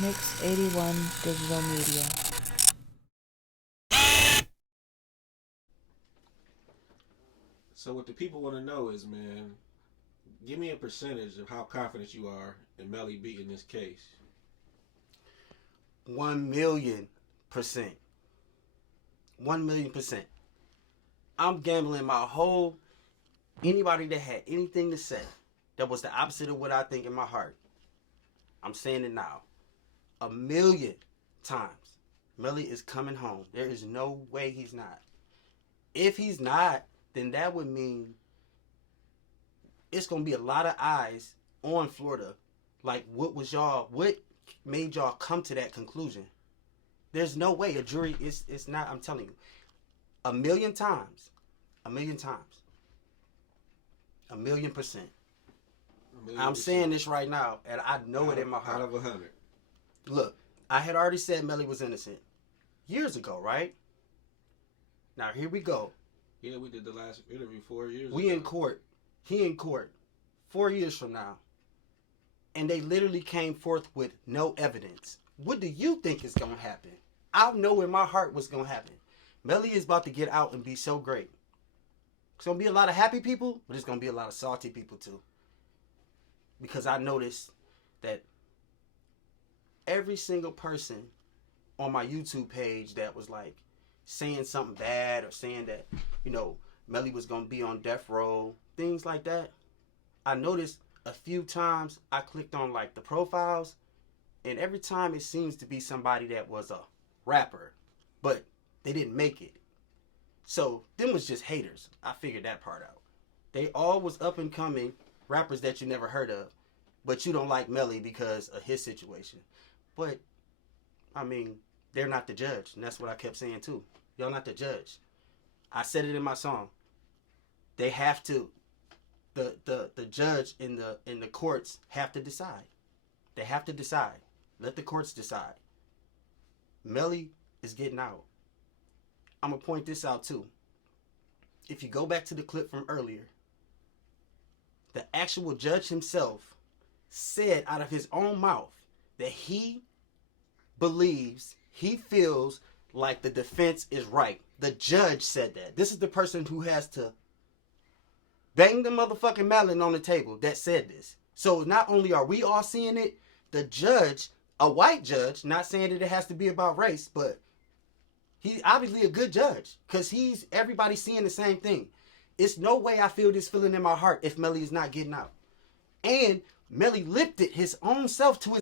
Mix 81 Digital Media. So what the people want to know is, man, give me a percentage of how confident you are in Melly beating this case. 1,000,000%. 1,000,000%. I'm gambling my whole, anybody that had anything to say that was the opposite of what I think in my heart. I'm saying it now. 1,000,000 times. Melly is coming home. There is no way he's not. If he's not, then that would mean it's going to be a lot of eyes on Florida. Like, what made y'all come to that conclusion? There's no way a jury it's not, I'm telling you. 1,000,000 times. 1,000,000 times. 1,000,000%. I'm saying this right now, and I know it in my heart. Out of 100. Look, I had already said Melly was innocent years ago, right? Now, here we go. Yeah, we did the last interview 4 years ago. We in court. He in court 4 years from now. And they literally came forth with no evidence. What do you think is going to happen? I know in my heart what's going to happen. Melly is about to get out and be so great. It's going to be a lot of happy people, but it's going to be a lot of salty people too. Because I noticed that every single person on my YouTube page that was like saying something bad or saying that, Melly was going to be on death row, things like that. I noticed a few times I clicked on like the profiles, and every time it seems to be somebody that was a rapper, but they didn't make it. So them was just haters. I figured that part out. They all was up and coming rappers that you never heard of, but you don't like Melly because of his situation. But I mean, they're not the judge, and that's what I kept saying too. Y'all not the judge. I said it in my song. They have to. The judge in the courts have to decide. They have to decide. Let the courts decide. Melly is getting out. I'm gonna point this out too. If you go back to the clip from earlier, the actual judge himself said out of his own mouth that he feels like the defense is right. The judge said that. This is the person who has to bang the motherfucking mallet on the table that said this. So not only are we all seeing it, the judge, a white judge, not saying that it has to be about race, but he's obviously a good judge because everybody's seeing the same thing. It's no way I feel this feeling in my heart if Melly is not getting out. And Melly lifted his own self to his